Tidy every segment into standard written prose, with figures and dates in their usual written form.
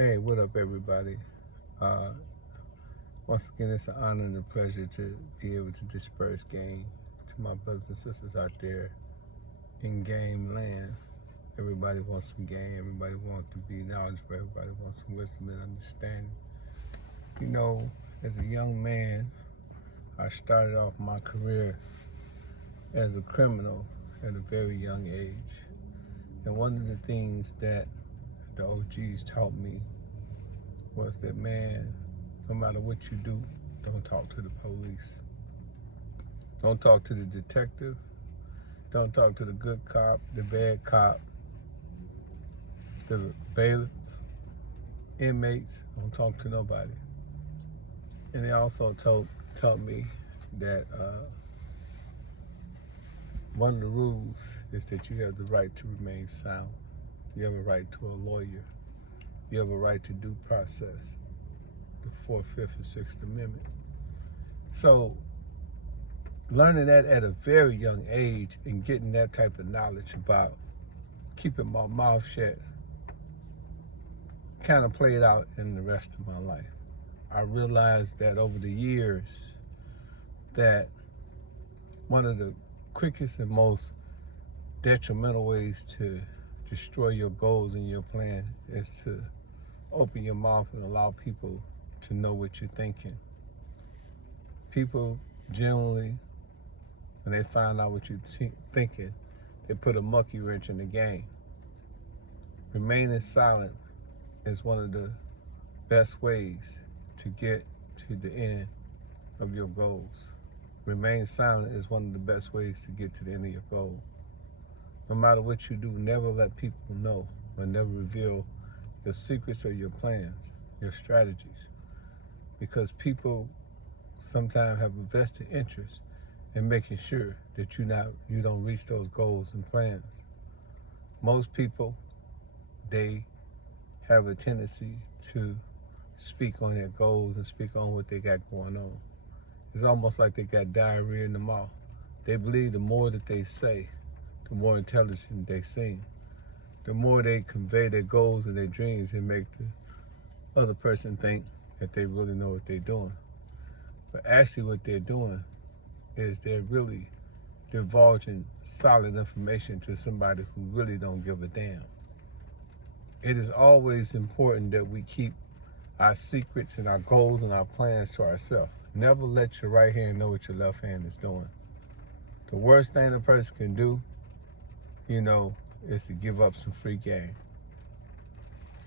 Hey, what up, everybody? Uh, Once again, it's an honor and a pleasure to be able to disperse game to my brothers and sisters out there in game land. Everybody wants some game. Everybody wants to be knowledgeable. Everybody wants some wisdom and understanding. You know, as a young man, I started off my career as a criminal at a very young age. And one of the things that the OGs taught me was that, man, no matter what you do, don't talk to the police. Don't talk to the detective. Don't talk to the good cop, the bad cop, the bailiff, inmates. Don't talk to nobody. And they also taught me that one of the rules is that you have the right to remain silent. You have a right to a lawyer. You have a right to due process, the 4th, 5th, and 6th Amendment. So learning that at a very young age and getting that type of knowledge about keeping my mouth shut kind of played out in the rest of my life. I realized that over the years that one of the quickest and most detrimental ways to destroy your goals and your plan is to open your mouth and allow people to know what you're thinking. People generally, when they find out what you're thinking, they put a monkey wrench in the game. Remaining silent is one of the best ways to get to the end of your goals. Remain silent is one of the best ways to get to the end of your goal. No matter what you do, never let people know or never reveal your secrets or your plans, your strategies, because people sometimes have a vested interest in making sure that you don't reach those goals and plans. Most people, they have a tendency to speak on their goals and speak on what they got going on. It's almost like they got diarrhea in the mouth. They believe the more that they say, the more intelligent they seem. The more they convey their goals and their dreams, they make the other person think that they really know what they're doing. But actually what they're doing is they're really divulging solid information to somebody who really don't give a damn. It is always important that we keep our secrets and our goals and our plans to ourselves. Never let your right hand know what your left hand is doing. The worst thing a person can do, is to give up some free game.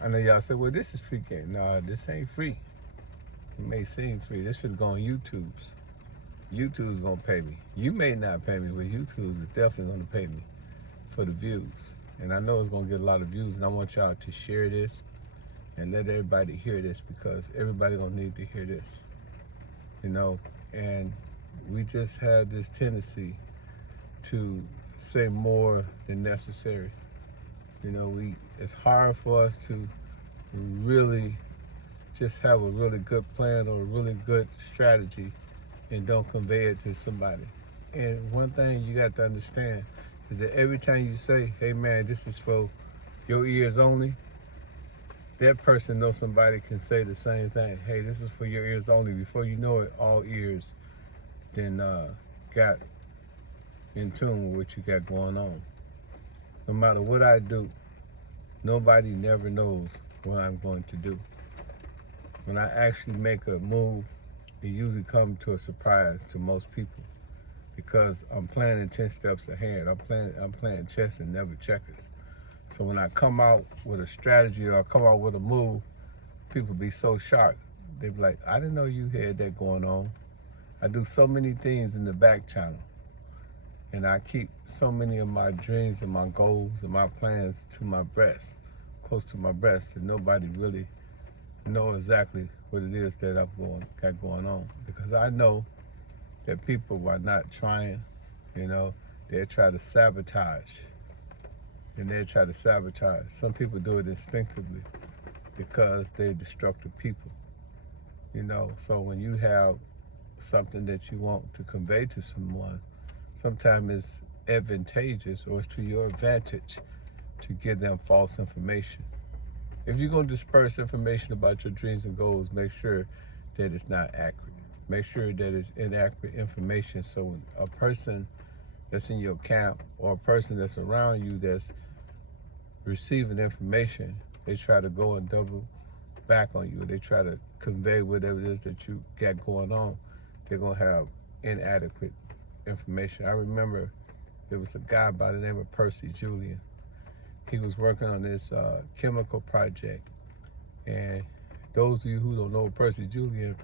I know y'all say, well, this is free game. No, this ain't free. It may seem free. This is going YouTube's. YouTube's gonna pay me. You may not pay me, but YouTube is definitely gonna pay me for the views. And I know it's gonna get a lot of views, and I want y'all to share this and let everybody hear this, because everybody gonna need to hear this. And we just have this tendency to say more than necessary. It's hard for us to really just have a really good plan or a really good strategy and don't convey it to somebody. And one thing you got to understand is that every time you say, hey man, this is for your ears only, that person knows somebody can say the same thing. Hey, this is for your ears only. Before you know it, all ears then got in tune with what you got going on. No matter what I do, nobody never knows what I'm going to do. When I actually make a move, it usually comes to a surprise to most people, because I'm planning 10 steps ahead. I'm playing chess and never checkers. So when I come out with a strategy or I come out with a move, people be so shocked. They be like, I didn't know you had that going on. I do so many things in the back channel, and I keep so many of my dreams and my goals and my plans to my breast, close to my breast, that nobody really know exactly what it is that I've got going on. Because I know that people are not trying, they'll try to sabotage. And they'll try to sabotage. Some people do it instinctively because they're destructive people. So when you have something that you want to convey to someone, sometimes it's advantageous or it's to your advantage to give them false information. If you're going to disperse information about your dreams and goals, make sure that it's not accurate. Make sure that it's inaccurate information. So when a person that's in your camp or a person that's around you that's receiving information, they try to go and double back on you. They try to convey whatever it is that you got going on. They're going to have inadequate information. I remember there was a guy by the name of Percy Julian. He was working on this chemical project. And those of you who don't know Percy Julian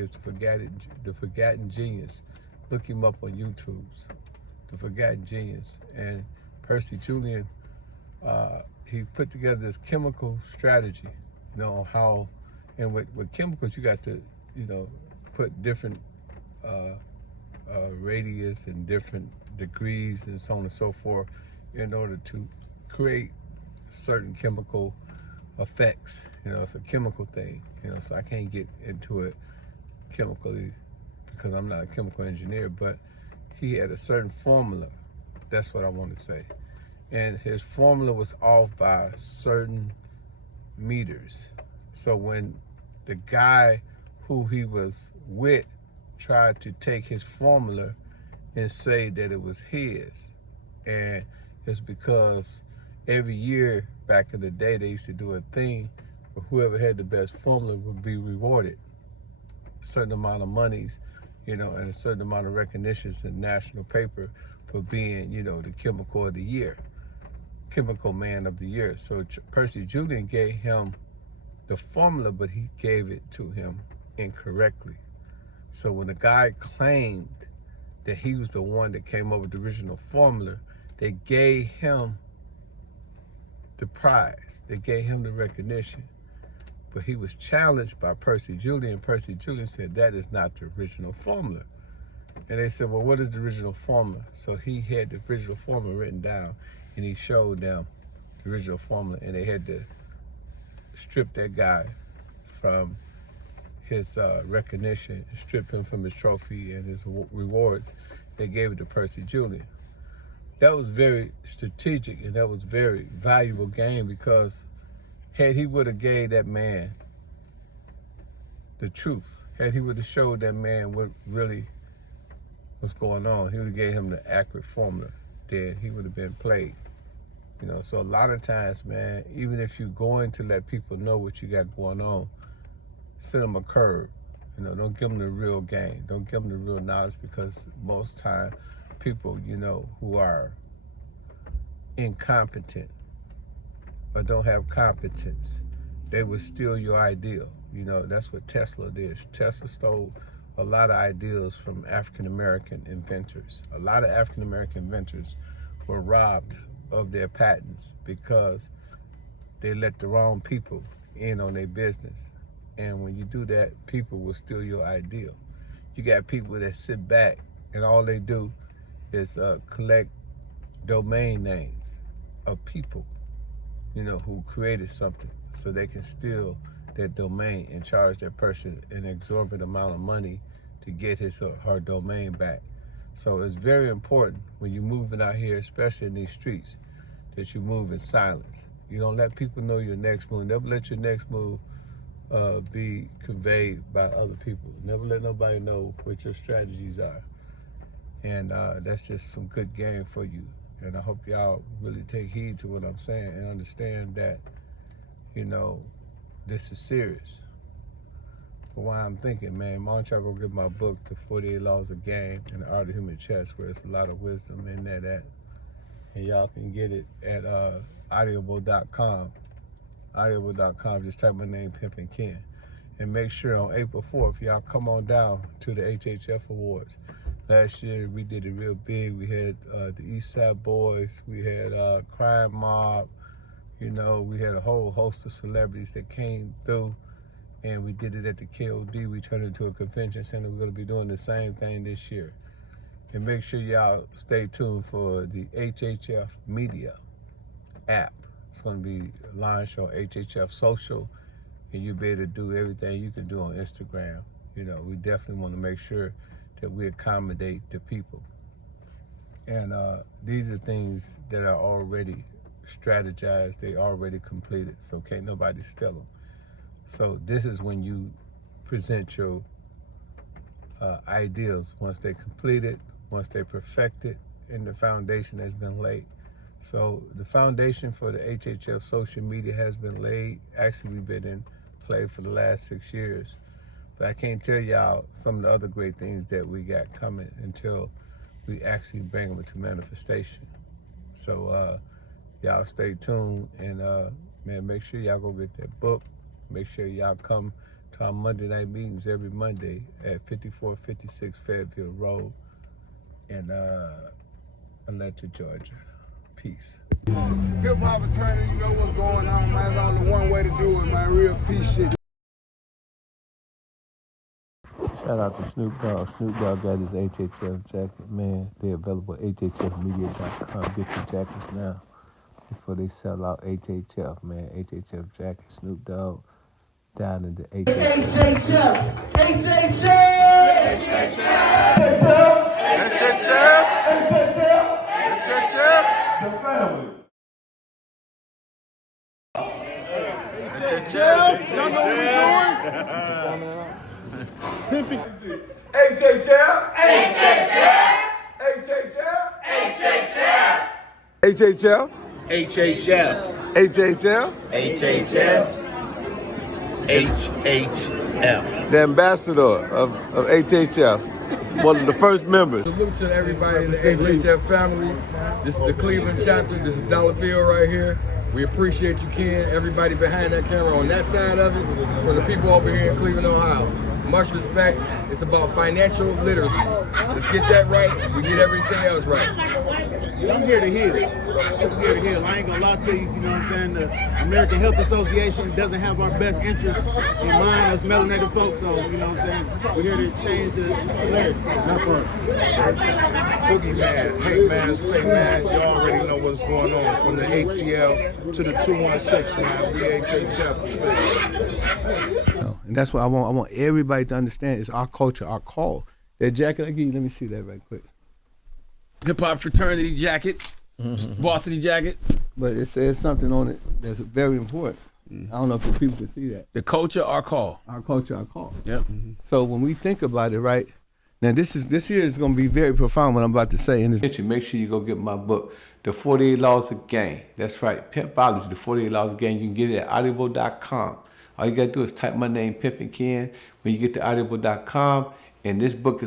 is the forgotten genius. Look him up on YouTube, the forgotten genius. And Percy Julian, he put together this chemical strategy, on how, and with chemicals, you got to, put different radius and different degrees and so on and so forth in order to create certain chemical effects. It's a chemical thing, so I can't get into it chemically because I'm not a chemical engineer, but he had a certain formula. That's what I want to say. And his formula was off by certain meters. So when the guy who he was with tried to take his formula and say that it was his, and it's because every year back in the day they used to do a thing where whoever had the best formula would be rewarded a certain amount of monies, and a certain amount of recognitions in national paper for being, the chemical of the year, chemical man of the year. So Percy Julian gave him the formula, but he gave it to him incorrectly. So when the guy claimed that he was the one that came up with the original formula, they gave him the prize. They gave him the recognition. But he was challenged by Percy Julian. Percy Julian said, that is not the original formula. And they said, well, what is the original formula? So he had the original formula written down, and he showed them the original formula, and they had to strip that guy from his recognition, strip him from his trophy and his rewards. They gave it to Percy Julian. That was very strategic, and that was very valuable game, because had he would have gave that man the truth, had he would have showed that man what really was going on, he would have gave him the accurate formula, then he would have been played. So a lot of times, man, even if you're going to let people know what you got going on, send them a curve. Don't give them the real game. Don't give them the real knowledge, because most time people, who are incompetent or don't have competence, they will steal your ideal. That's what Tesla did. Tesla stole a lot of ideas from African-American inventors. A lot of African-American inventors were robbed of their patents because they let the wrong people in on their business. And when you do that, people will steal your ideal. You got people that sit back and all they do is collect domain names of people, who created something, so they can steal that domain and charge that person an exorbitant amount of money to get his or her domain back. So it's very important when you're moving out here, especially in these streets, that you move in silence. You don't let people know your next move. Never let your next move be conveyed by other people. Never let nobody know what your strategies are. And that's just some good game for you. And I hope y'all really take heed to what I'm saying and understand that, this is serious. But why I'm thinking, man, why don't y'all go get my book, The 48 Laws of Game and the Art of Human Chess, where it's a lot of wisdom in that at. And y'all can get it at audible.com. Audible.com, just type my name, Pimpin Ken. And make sure on April 4th, y'all come on down to the HHF Awards. Last year, we did it real big. We had the East Side Boys. We had Crime Mob. We had a whole host of celebrities that came through, and we did it at the KOD. We turned it into a convention center. We're going to be doing the same thing this year. And make sure y'all stay tuned for the HHF Media app. It's going to be launched on HHF Social, and you'll be able to do everything you can do on Instagram. We definitely want to make sure that we accommodate the people. And these are things that are already strategized, they already completed, so can't nobody steal them. So this is when you present your ideals once they completed, once they perfected, and the foundation has been laid. So the foundation for the HHF social media has been laid. Actually, we've been in play for the last 6 years. But I can't tell y'all some of the other great things that we got coming until we actually bring them into manifestation. So y'all stay tuned, and man, make sure y'all go get that book. Make sure y'all come to our Monday night meetings every Monday at 5456 Fayetteville Road in Atlanta, Georgia. Peace. Hip hop attorney, you know what's going on, man. There's only one way to do it, man. Real peace shit. Shout out to Snoop Dogg. Snoop Dogg got his HHF jacket, man. They're available at hhfmedia.com. Get your jackets now before they sell out. HHF, man. HHF jacket. Snoop Dogg down in the HHF. HHF! HHF! The family. HHF! Y'all know what we're doing? Pimpin. HHF! HHF! HHF! HHF! HHF. HHF! HHF. HHF. The ambassador of HHF. One of the first members. Salute to everybody in the HHF family. This is the Cleveland chapter. This is Dollar Bill right here. We appreciate you, Ken. Everybody behind that camera on that side of it. For the people over here in Cleveland, Ohio. Much respect. It's about financial literacy. Let's get that right. We get everything else right. I'm here to heal. I'm here to heal. I ain't gonna lie to you, you know what I'm saying? The American Health Association doesn't have our best interests in mind as melanated folks, so, you know what I'm saying? We're here to change the polarity. Not for Boogeyman, hey man, say man, you already know what's going on. From the ATL to the 216, man. We HHF. And that's what I want everybody to understand. It's our culture, our call. That jacket I give you, let me see that right quick. Hip hop fraternity jacket, varsity jacket. But it says something on it that's very important. I don't know if people can see that. The culture, our call. Our culture, our call. Yep. So when we think about it, right, now this here is going to be very profound what I'm about to say. And make sure you go get my book, The 48 Laws of Gain. That's right, Pimpology, The 48 Laws of Gain. You can get it at audible.com. All you got to do is type my name, Pimpin Ken, when you get to audible.com. And this book is